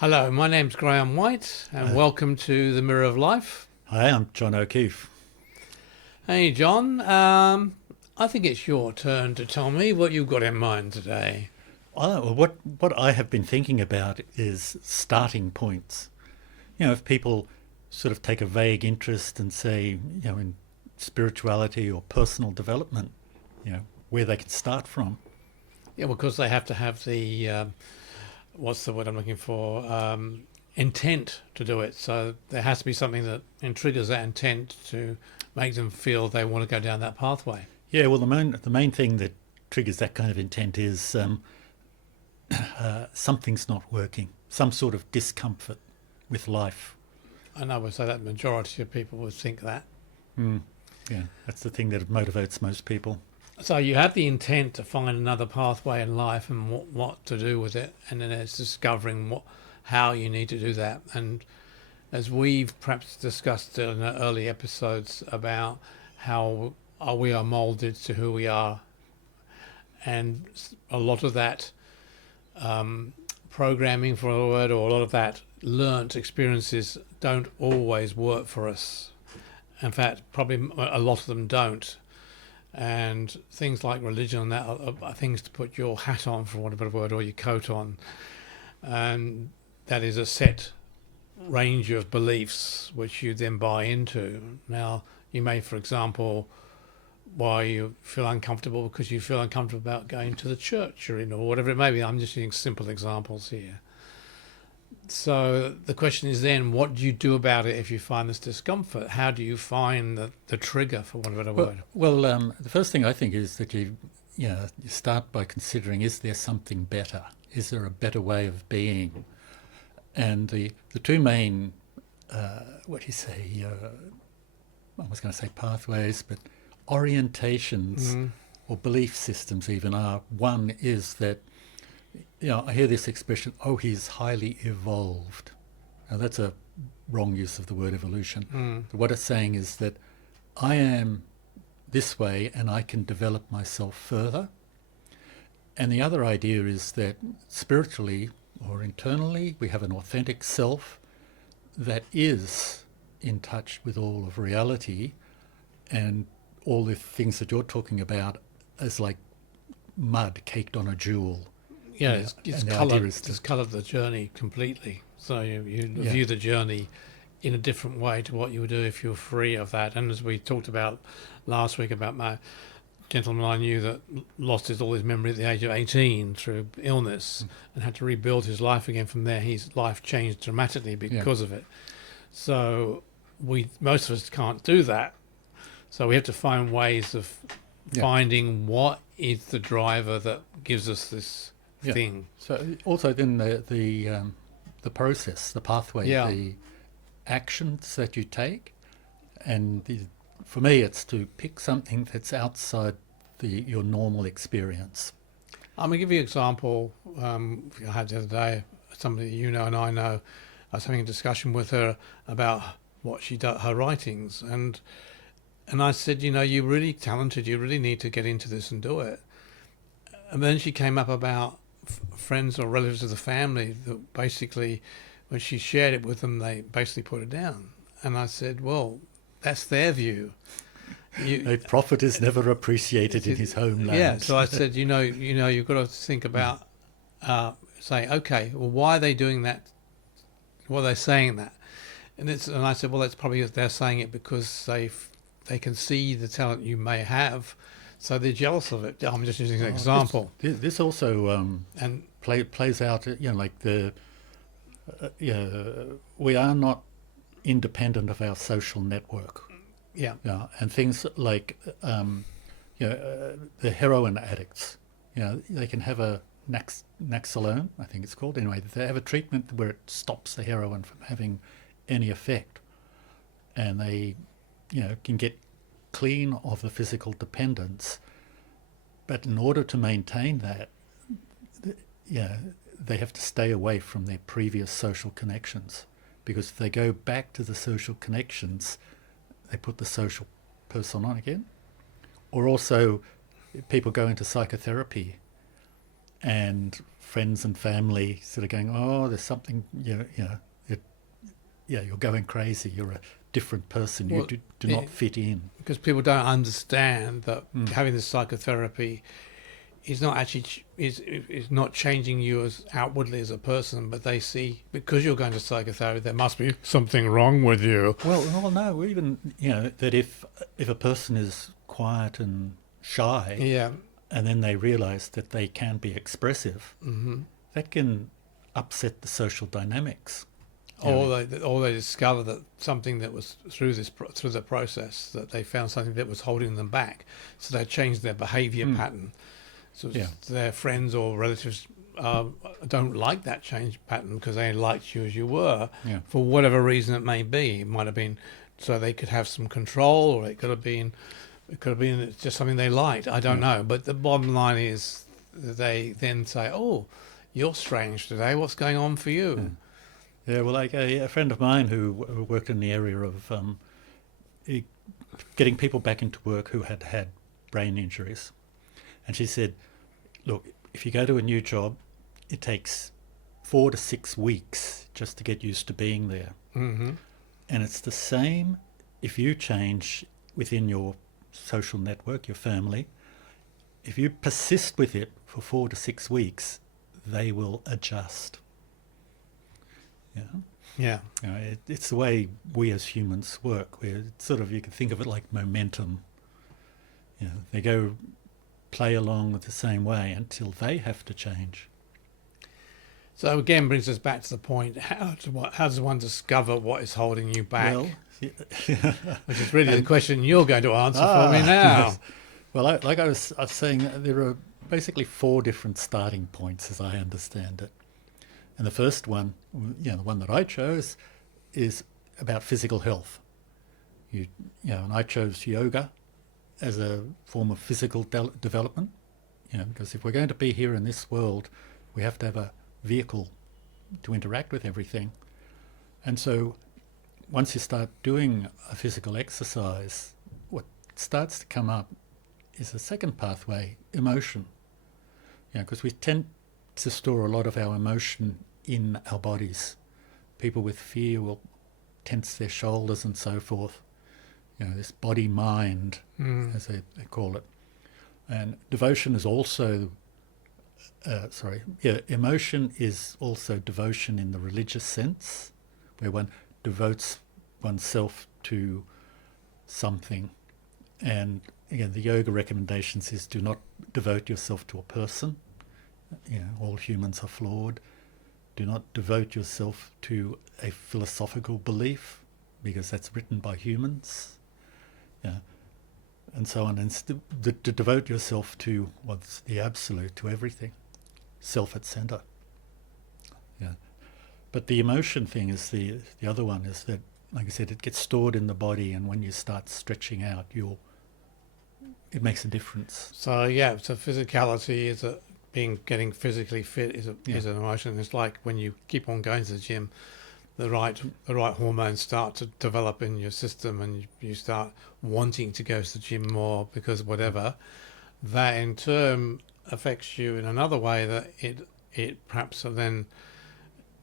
Hello, my name's Graham White, and welcome to the Mirror of Life. Hi, I'm John O'Keefe. Hey, John. I think it's your turn to tell me what you've got in mind today. What I have been thinking about is starting points. If people sort of take a vague interest and say, in spirituality or personal development, where they can start from. Yeah, because they have to have the what's the word I'm looking for? Intent to do it. So there has to be something that triggers that intent to make them feel they want to go down that pathway. Yeah, well, the main thing that triggers that kind of intent is something's not working, some sort of discomfort with life. I know we say that the majority of people would think that. Mm. Yeah, that's the thing that motivates most people. So you have the intent to find another pathway in life and what to do with it, and then it's discovering how you need to do that. And as we've perhaps discussed in the early episodes about how we are molded to who we are, and a lot of that programming, for a word, or a lot of that learnt experiences don't always work for us. In fact, probably a lot of them don't. And things like religion and that are things to put your hat on, for want of a better word, or your coat on. And that is a set range of beliefs which you then buy into. Now, you may, for example, why you feel uncomfortable because you feel uncomfortable about going to the church you're in, or whatever it may be. I'm just using simple examples here. So the question is then, what do you do about it if you find this discomfort? How do you find the trigger, for want of a better word? Well, the first thing I think is that you start by considering, is there something better? Is there a better way of being? And the two main, what do you say, I was going to say pathways, but orientations or belief systems even are. One is that, I hear this expression, oh, he's highly evolved. Now, that's a wrong use of the word evolution. What it's saying is that I am this way and I can develop myself further. And the other idea is that spiritually or internally, we have an authentic self that is in touch with all of reality, and all the things that you're talking about is like mud caked on a jewel. Yeah, it's coloured the journey completely. So you view the journey in a different way to what you would do if you were free of that. And as we talked about last week about my gentleman I knew that lost all his memory at the age of 18 through illness and had to rebuild his life again from there. His life changed dramatically because of it. So most of us can't do that. So we have to find ways of finding what is the driver that gives us this thing. So also then the process, the pathway, the actions that you take, and for me it's to pick something that's outside your normal experience. I'm going to give you an example. I had the other day, somebody you know and I know, I was having a discussion with her about what she does, her writings, and I said, you're really talented, you really need to get into this and do it. And then she came up about friends or relatives of the family that basically, when she shared it with them, they basically put it down. And I said, well, that's their view. A prophet is never appreciated in his homeland. Yeah, so I said, you've got to think about, say, okay, well, why are they doing that? Why are they saying that? And I said, well, that's probably they're saying it because they can see the talent you may have, so they're jealous of it. I'm just using an example. This also plays out, like we are not independent of our social network. Yeah. And things like, the heroin addicts, they can have a Naxalone, I think it's called. Anyway, they have a treatment where it stops the heroin from having any effect. And they, can get clean of the physical dependence. But in order to maintain that, they have to stay away from their previous social connections. Because if they go back to the social connections, they put the social person on again. Or also, people go into psychotherapy and friends and family sort of going, oh, there's something, you're going crazy. You're a different person. Well, You do not fit in. Because people don't understand that having this psychotherapy is not actually is not changing you as outwardly as a person, but they see because you're going to psychotherapy there must be something wrong with you. Well, no, even that if a person is quiet and shy, Yeah. and then they realise that they can be expressive, Mm-hmm. that can upset the social dynamics. Or they discover that something that was through the process that they found something that was holding them back, so they changed their behaviour pattern. So their friends or relatives don't like that change pattern because they liked you as you were for whatever reason it may be. It might have been so they could have some control, or it could have been it's just something they liked. I don't know. But the bottom line is they then say, "Oh, you're strange today. What's going on for you?" Yeah, well, like a friend of mine who worked in the area of getting people back into work who had had brain injuries. And she said, look, if you go to a new job, it takes 4 to 6 weeks just to get used to being there. Mm-hmm. And it's the same if you change within your social network, your family. If you persist with it for 4 to 6 weeks, they will adjust. Yeah. It's the way we as humans work. Where it's sort of, you can think of it like momentum. They go play along with the same way until they have to change. So again, brings us back to the point: how does one discover what is holding you back? Well, which is really the question you're going to answer for me now. Yes. Well, like I was saying, there are basically 4 different starting points, as I understand it. And the first one, the one that I chose, is about physical health. And I chose yoga as a form of physical development. Because if we're going to be here in this world, we have to have a vehicle to interact with everything. And so once you start doing a physical exercise, what starts to come up is the second pathway, emotion. Because we tend to store a lot of our emotion in our bodies. People with fear will tense their shoulders and so forth. This body-mind, as they call it. And devotion is also, emotion is also devotion in the religious sense, where one devotes oneself to something. And again, the yoga recommendations is do not devote yourself to a person. All humans are flawed. Do not devote yourself to a philosophical belief, because that's written by humans. And so on. And to devote yourself to what's the absolute, to everything. Self at centre. But the emotion thing is the other one, is that, like I said, it gets stored in the body, and when you start stretching out, it makes a difference. So physicality is getting physically fit is an emotion. It's like when you keep on going to the gym, the right hormones start to develop in your system, and you start wanting to go to the gym more because whatever. That in turn affects you in another way, that it perhaps then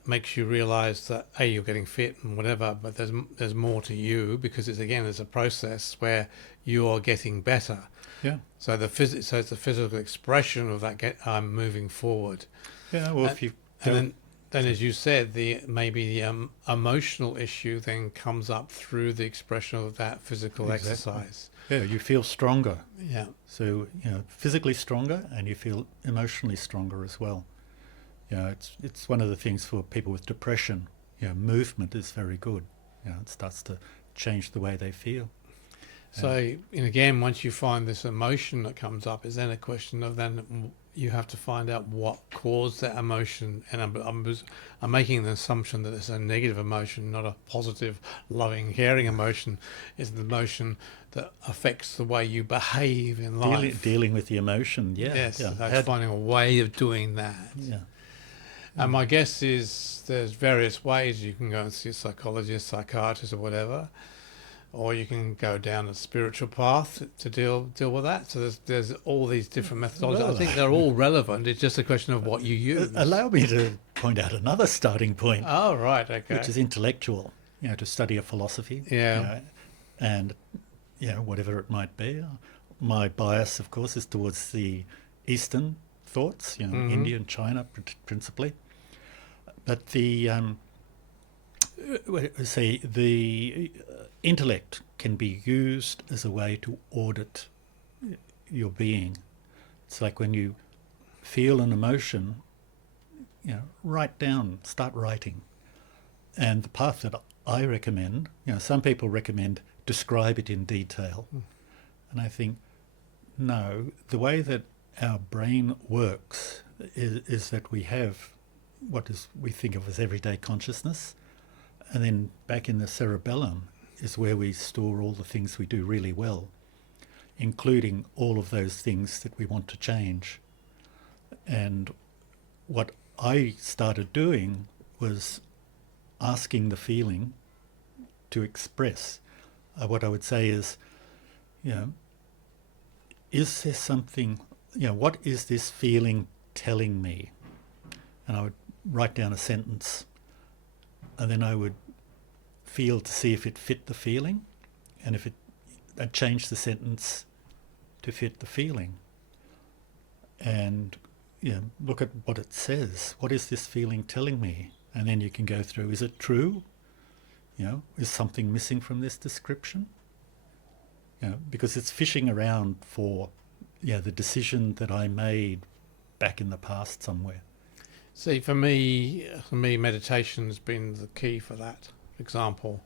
makes you realise that you're getting fit and whatever, but there's more to you, because it's a process where you are getting better. Yeah. So it's the physical expression of that I'm moving forward. Yeah. Well, then as you said, the emotional issue then comes up through the expression of that physical exercise. Yeah, you feel stronger. Yeah. So physically stronger, and you feel emotionally stronger as well. It's one of the things for people with depression. Movement is very good. It starts to change the way they feel. So, and again, once you find this emotion that comes up, is then a question of then you have to find out what caused that emotion. And I'm making the assumption that it's a negative emotion, not a positive, loving, caring emotion. It's the emotion that affects the way you behave in life. Dealing with the emotion, Yes, that's finding a way of doing that. Yeah. And my guess is there's various ways you can go and see a psychologist, psychiatrist or whatever. or you can go down a spiritual path to deal with that. So there's all these different methodologies. Well, I think they're all relevant. It's just a question of what you use. allow me to point out another starting point, Oh, right, okay. which is intellectual. To study a philosophy. Yeah. And whatever it might be. My bias, of course, is towards the Eastern thoughts. India and China principally. But the intellect can be used as a way to audit your being. It's like when you feel an emotion, start writing. And the path that I recommend, some people recommend describe it in detail. And I think, no, the way that our brain works is that we have we think of as everyday consciousness, and then back in the cerebellum is where we store all the things we do really well, including all of those things that we want to change. And what I started doing was asking the feeling to express. What I would say is, is there something, what is this feeling telling me? And I would write down a sentence, and then I would feel to see if it fit the feeling, and if I'd change the sentence to fit the feeling. And look at what it says. What is this feeling telling me? And then you can go through, is it true? Is something missing from this description? Because it's fishing around for the decision that I made back in the past somewhere. See, for me, meditation has been the key for that. For example,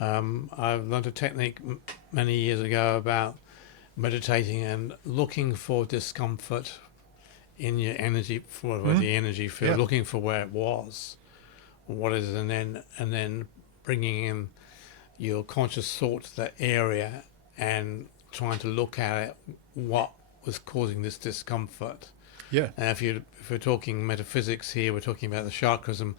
I've learned a technique many years ago about meditating and looking for discomfort in your energy, for where the energy field, looking for where it was, what is it, and then bringing in your conscious thought to that area and trying to look at it, what was causing this discomfort. Yeah. And if we're talking metaphysics here, we're talking about the chakras and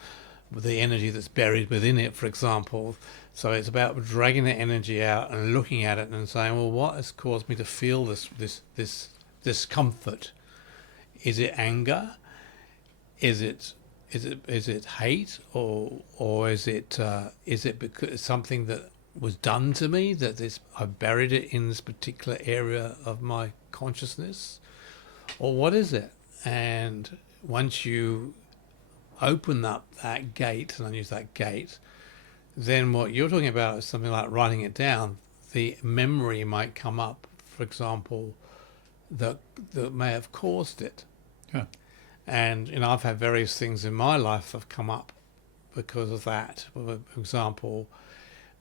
the energy that's buried within it, for example. So it's about dragging that energy out and looking at it and saying, well, what has caused me to feel this discomfort? Is it anger? Is it hate, or is it because something that was done to me that I buried it in this particular area of my consciousness, or what is it? And once you open up that gate, and I use that gate, then what you're talking about is something like writing it down. The memory might come up, for example, that may have caused it. Yeah. And I've had various things in my life that have come up because of that. For example,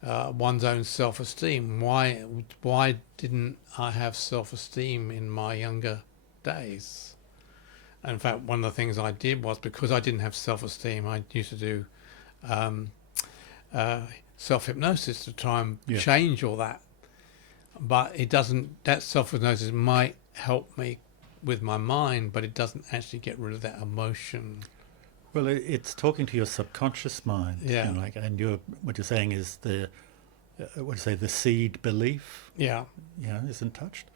one's own self-esteem. Why didn't I have self-esteem in my younger days? In fact, one of the things I did was, because I didn't have self-esteem, I used to do self-hypnosis to try and change all that. But it doesn't. That self-hypnosis might help me with my mind, but it doesn't actually get rid of that emotion. Well, it's talking to your subconscious mind. Yeah. And what you're saying is the seed belief. Yeah. Isn't touched.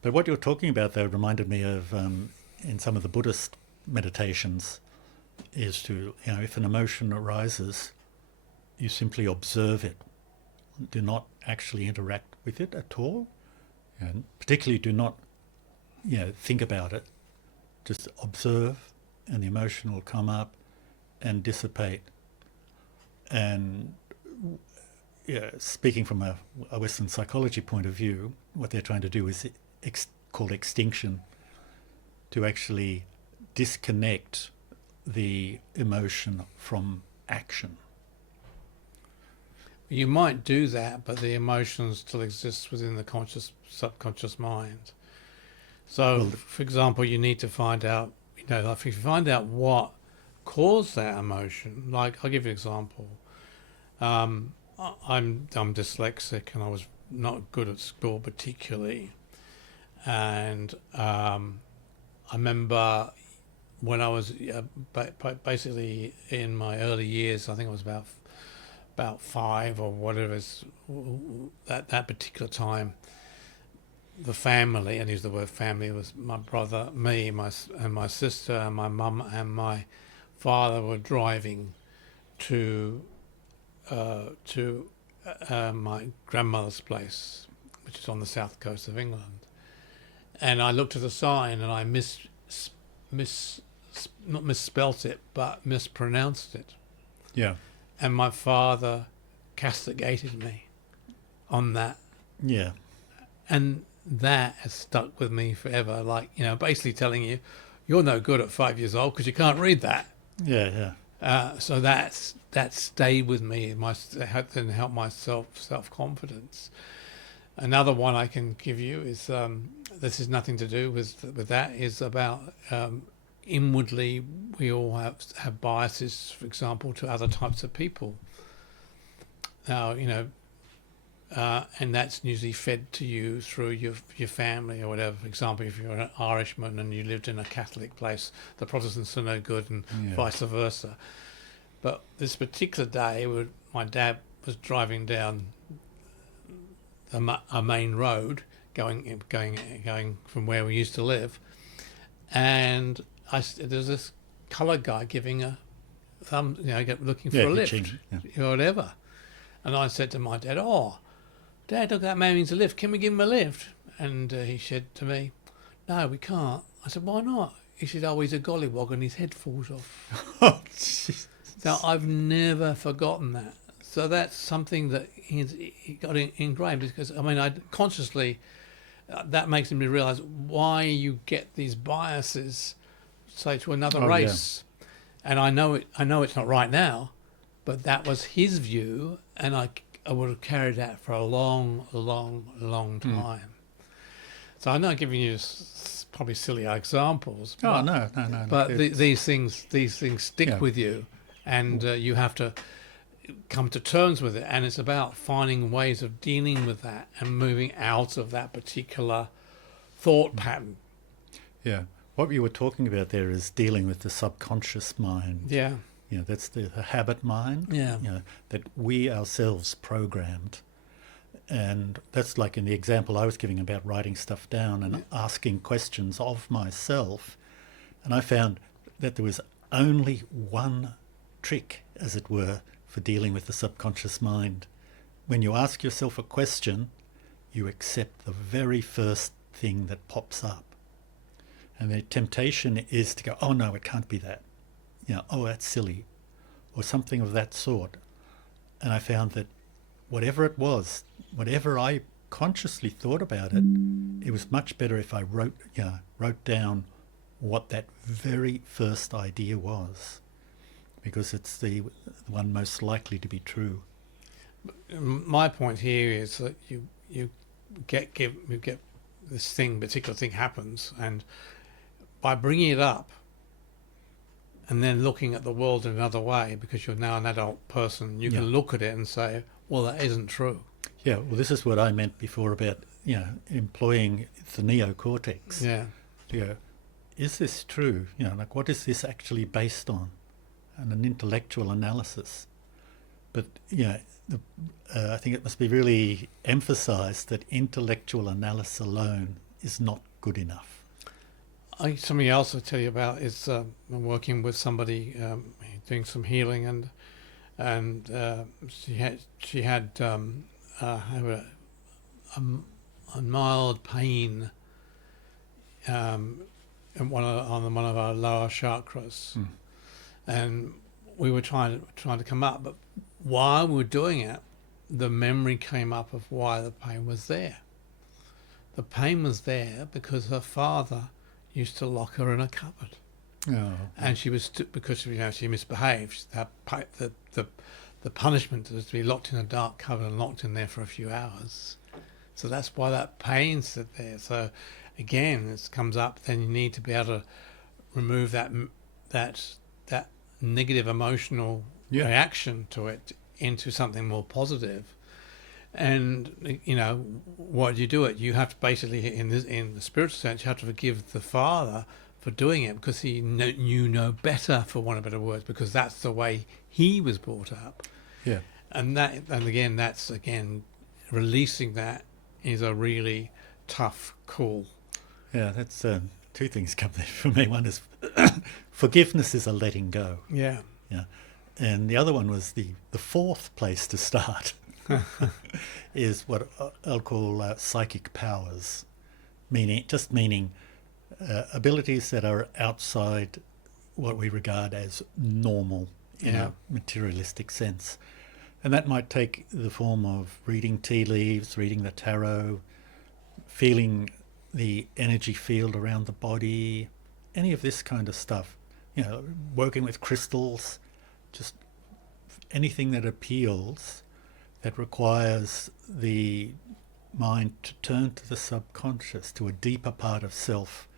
But what you're talking about, though, reminded me of in some of the Buddhist meditations, is to, if an emotion arises, you simply observe it. Do not actually interact with it at all, and particularly do not, think about it. Just observe, and the emotion will come up and dissipate. And speaking from a Western psychology point of view, what they're trying to do is called extinction, to actually disconnect the emotion from action. You might do that, but the emotion still exists within the subconscious mind. So, for example, you need to find out, if you find out what caused that emotion. Like, I'll give you an example. I'm dyslexic, and I was not good at school particularly. And I remember when I was basically in my early years, I think I was about about 5 or whatever is at that particular time, the family, and use the word family, was my brother, me, and my sister, and my mum and my father were driving to my grandmother's place, which is on the south coast of England. And I looked at the sign and I not misspelt it, but mispronounced it. Yeah. And my father castigated me on that. Yeah. And that has stuck with me forever. Like, basically telling you, you're no good at 5 years old because you can't read that. Yeah. Yeah. So that stayed with me. It helped my self-confidence. Another one I can give you is, this is nothing to do with that, is about inwardly we all have biases, for example, to other types of people. Now, and that's usually fed to you through your family or whatever. For example, if you're an Irishman and you lived in a Catholic place, the Protestants are no good, and vice versa. But this particular day, my dad was driving down a main road, going from where we used to live, and there's this coloured guy giving a thumb, looking for a lift, or whatever. And I said to my dad, "Oh, Dad, look, that man needs a lift. Can we give him a lift?" And he said to me, "No, we can't." I said, "Why not?" He said, "Oh, he's a gollywog and his head falls off." Oh, jeez. Now, I've never forgotten that. So that's something that he got ingrained, because, I consciously, that makes me realise why you get these biases, say, to another race. Yeah. And I know it's not right now, but that was his view, and I would have carried that for a long, long, long time. So I'm not giving you probably silly examples. Oh, no. But these things stick with you, and you have to come to terms with it. And it's about finding ways of dealing with that and moving out of that particular thought pattern. Yeah. What you were talking about there is dealing with the subconscious mind. Yeah. That's the habit mind. Yeah. That we ourselves programmed. And that's like in the example I was giving about writing stuff down and asking questions of myself. And I found that there was only one trick, as it were, for dealing with the subconscious mind. When you ask yourself a question, you accept the very first thing that pops up. And the temptation is to go, "Oh no, it can't be that. Oh, that's silly," or something of that sort. And I found that whatever it was, whatever I consciously thought about it, it was much better if I wrote down what that very first idea was, because it's the one most likely to be true. My point here is that you get this particular thing happens, and by bringing it up and then looking at the world in another way, because you're now an adult person, you can look at it and say, well, that isn't true. Yeah, well, this is what I meant before about, employing the neocortex. Yeah. Is this true? What is this actually based on? And an intellectual analysis. But, I think it must be really emphasised that intellectual analysis alone is not good enough. Something else I'll tell you about is I'm working with somebody doing some healing, and she had a mild pain on one of our lower chakras, and we were trying to come up, but while we were doing it, the memory came up of why the pain was there. The pain was there because her father used to lock her in a cupboard. Oh. And she was because she misbehaved. The punishment was to be locked in a dark cupboard and locked in there for a few hours. So that's why that pain stood there. So again, this comes up. Then you need to be able to remove that negative emotional reaction to it into something more positive. And what do you do it? You have to basically, in the spiritual sense, you have to forgive the father for doing it, because he knew no better, for want of better words, because that's the way he was brought up. Yeah. And again, that's again releasing that is a really tough call. Yeah, that's two things come there for me. One is forgiveness is a letting go. Yeah. Yeah. And the other one was the fourth place to start is what I'll call psychic powers, meaning abilities that are outside what we regard as normal in Yeah. a materialistic sense. And that might take the form of reading tea leaves, reading the tarot, feeling the energy field around the body, any of this kind of stuff. You know, working with crystals, just anything that appeals, that requires the mind to turn to the subconscious, to a deeper part of self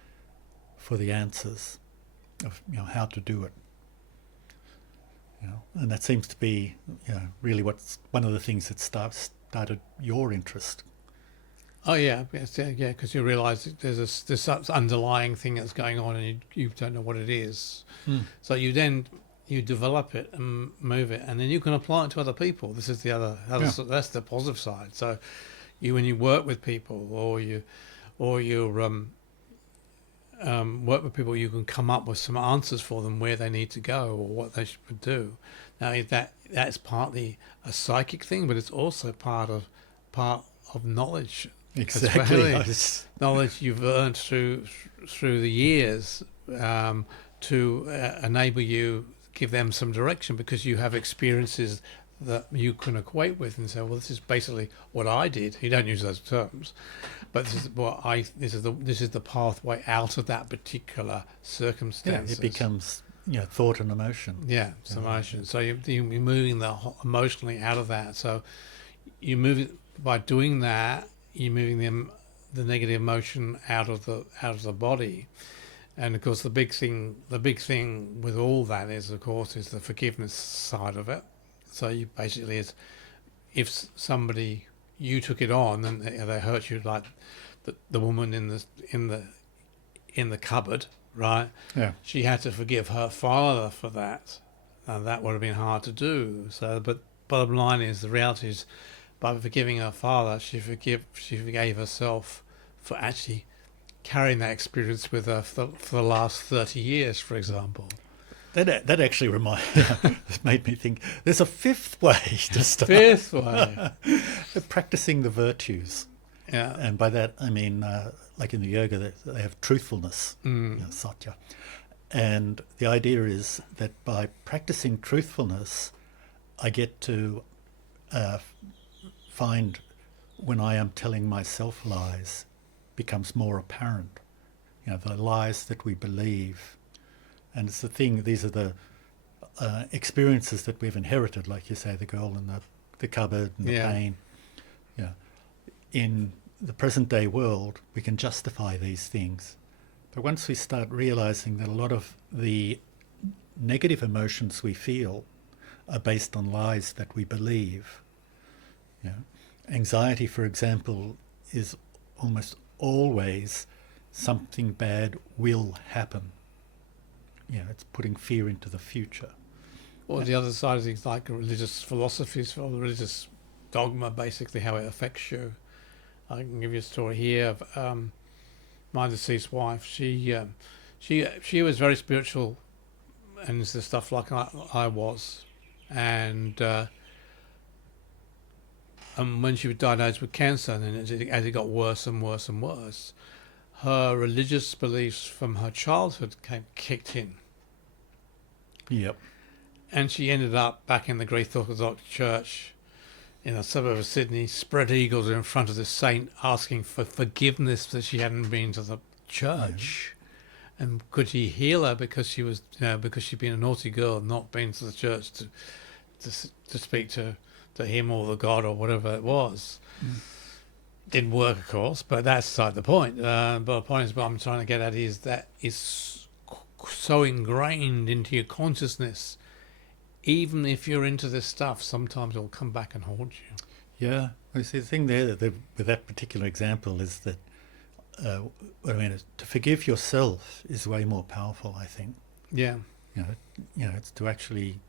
for the answers of, you know, how to do it. You know, and that seems to be, you know, really what's one of the things that started your interest. Oh yeah, yes, yeah, because you realise that there's some underlying thing that's going on, and you don't know what it is. So you develop it and move it, and then you can apply it to other people. This is the other Yeah. that's the positive side. So when you work with people, or you work with people, you can come up with some answers for them where they need to go or what they should do. Now that's partly a psychic thing, but it's also part of knowledge. Exactly. Knowledge you've earned through the years, to enable you, give them some direction, because you have experiences that you can equate with and say, well, this is basically what I did. You don't use those terms, but this is the pathway out of that particular circumstance. Yeah, it becomes, you know, thought and emotion. Yeah, it's emotion. So you're moving emotionally out of that. So you move it by doing that. You're moving the negative emotion out of the body. And of course, the big thing with all that is, of course, is the forgiveness side of it. So you basically, is if somebody, you took it on and they hurt you, like the woman in the cupboard, right? Yeah. She had to forgive her father for that, and that would have been hard to do. So, but bottom line is, the reality is, by forgiving her father, she forgave herself for actually carrying that experience with her for the last 30 years, for example. That actually made me think there's a fifth way to start. Fifth way. Practicing the virtues. Yeah. And by that I mean, like in the yoga, they have truthfulness, you know, satya. And the idea is that by practicing truthfulness, I get to find when I am telling myself lies becomes more apparent. You know, the lies that we believe. And it's the thing, these are the experiences that we've inherited, like you say, the girl in the cupboard and the pain. Yeah. In the present day world, we can justify these things. But once we start realizing that a lot of the negative emotions we feel are based on lies that we believe. You know, anxiety, for example, is almost always something bad will happen. You know, it's putting fear into the future. Or the other side of things, like religious philosophies, or religious dogma, basically how it affects you. I can give you a story here of my deceased wife. She was very spiritual and the stuff like I was, and when she was diagnosed with cancer, and as it got worse and worse and worse, her religious beliefs from her childhood kicked in. Yep. And she ended up back in the Greek Orthodox Church in a suburb of Sydney, spread eagles in front of the saint, asking for forgiveness that she hadn't been to the church. Yeah. And could he heal her because she was, because she'd been a naughty girl, not been to the church to speak to him or the God or whatever it was. Didn't work, of course, but that's beside the point. But the point is, what I'm trying to get at is that is so ingrained into your consciousness. Even if you're into this stuff, sometimes it'll come back and haunt you. Yeah. Well, see, the thing there with that particular example is that, what I mean is, to forgive yourself is way more powerful, I think. Yeah. You know, it's to actually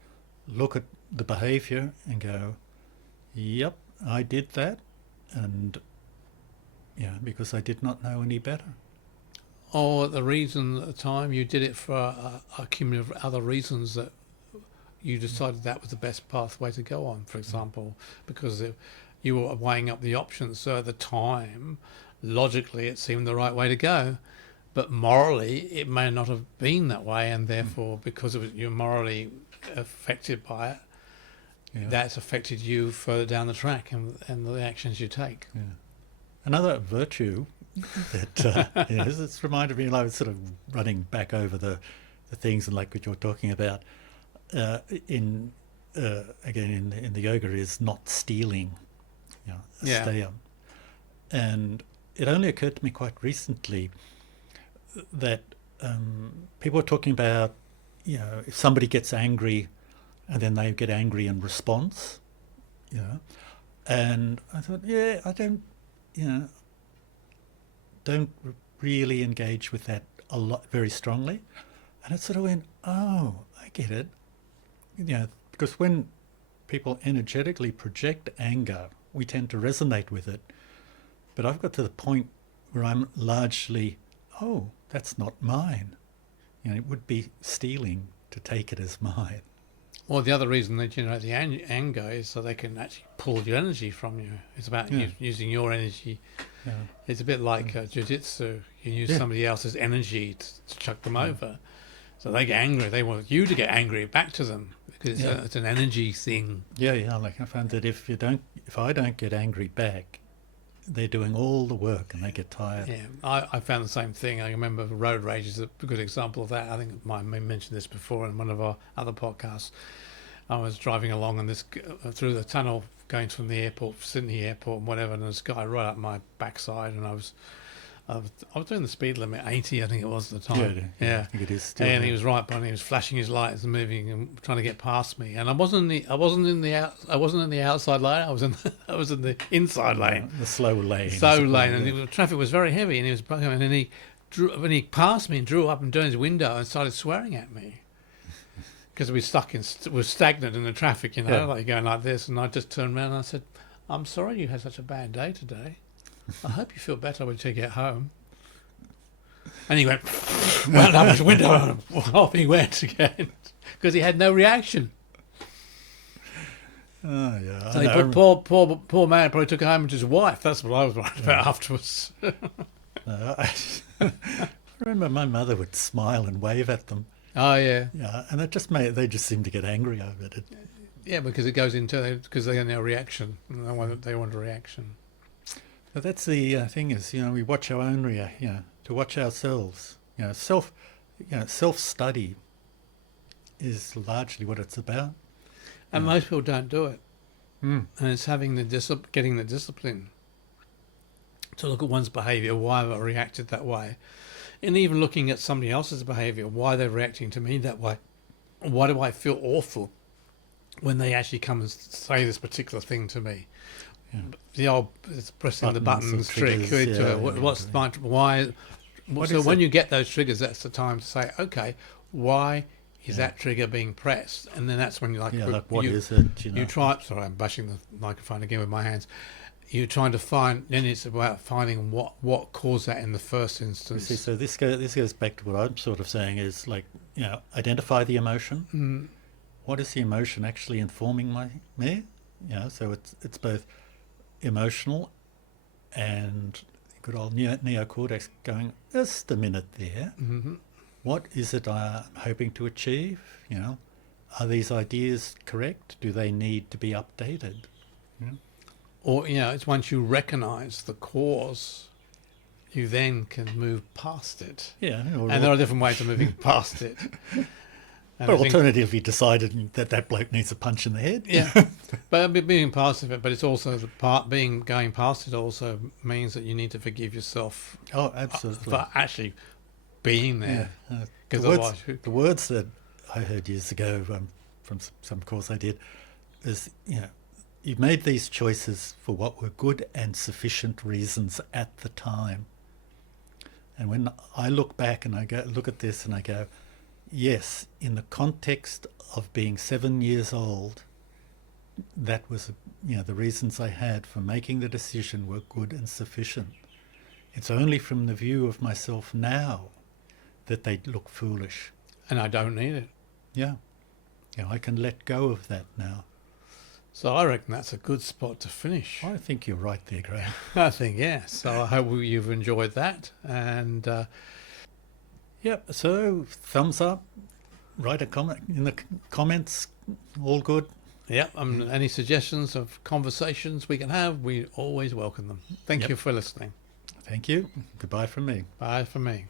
look at the behaviour and go, Yep, I did that, and because I did not know any better. Or the reason at the time you did it for a cumulative of other reasons that you decided that was the best pathway to go on, for example, because you were weighing up the options. So at the time, logically, it seemed the right way to go. But morally, it may not have been that way, and therefore, because you're morally affected by it, that's affected you further down the track and the actions you take. Yeah. Another virtue that it's reminded me, I was sort of running back over the things and like what you're talking about in the yoga is not stealing, stay up. And it only occurred to me quite recently that people are talking about, if somebody gets angry and then they get angry in response, and I thought, I don't really engage with that a lot, very strongly. And it sort of went, oh, I get it. Because when people energetically project anger, we tend to resonate with it. But I've got to the point where I'm largely, oh, that's not mine. It would be stealing to take it as mine. Well, the other reason they generate the anger is so they can actually pull your energy from you. It's about using your energy. Yeah. It's a bit like jiu-jitsu. You use somebody else's energy to chuck them over. So they get angry. They want you to get angry back to them because it's an energy thing. Yeah. Like I found that if I don't get angry back, they're doing all the work and they get tired. Yeah, I found the same thing. I remember road rage is a good example of that. I think I mentioned this before in one of our other podcasts. I was driving along and through the tunnel going from the airport, Sydney airport and whatever, and this guy right up my backside, and I was doing the speed limit 80, I think it was at the time. Yeah. I think it is still. And he was right by me. He was flashing his lights and moving and trying to get past me. And I wasn't in the outside lane. I was in the inside lane, the slow lane. And the traffic was very heavy. And he was and then when he passed me and drew up and down his window and started swearing at me because we're stagnant in the traffic, like going like this. And I just turned around and I said, "I'm sorry you had such a bad day today. I hope you feel better when you get home." And he went, wound up his window and off he went again because he had no reaction. Oh, yeah. So poor man probably took it home to his wife. That's what I was worried about afterwards. I remember my mother would smile and wave at them. Oh, yeah. Yeah, and they just seem to get angry over it. Yeah, because it goes because they get no reaction. They want a reaction. But that's the thing is, we watch our own to watch ourselves. Self-study is largely what it's about. And most people don't do it. And it's having getting the discipline to look at one's behaviour, why they reacted that way. And even looking at somebody else's behaviour, why they're reacting to me that way. Why do I feel awful when they actually come and say this particular thing to me? Yeah. The old pressing the buttons trick. When you get those triggers, that's the time to say, okay, why is that trigger being pressed? And then that's when you're like, what is it? You try. Sorry, I'm bashing the microphone again with my hands. You're trying to find. Then it's about finding what caused that in the first instance. See, so this goes back to what I'm sort of saying is identify the emotion. Mm. What is the emotion actually informing me? So it's both emotional and good old neocortex going, just a minute there. Mm-hmm. What is it I'm hoping to achieve? Are these ideas correct? Do they need to be updated? Or, it's once you recognise the cause, you then can move past it. Yeah. And there are different ways of moving past it. But alternatively decided that bloke needs a punch in the head. Yeah. But being past it, but it's also going past it also means that you need to forgive yourself. Oh, absolutely. For actually being there. Because the words that I heard years ago from some course I did is, you've made these choices for what were good and sufficient reasons at the time. And when I look back and I look at this and I go, yes, in the context of being 7 years old, that was, the reasons I had for making the decision were good and sufficient. It's only from the view of myself now that they look foolish. And I don't need it. Yeah. I can let go of that now. So I reckon that's a good spot to finish. I think you're right there, Graham. I think, yes. So I hope you've enjoyed that. And Yep, so thumbs up, write a comment in the comments, all good. any suggestions of conversations we can have, we always welcome them. Thank Yep. you for listening. Thank you. Goodbye from me. Bye for me.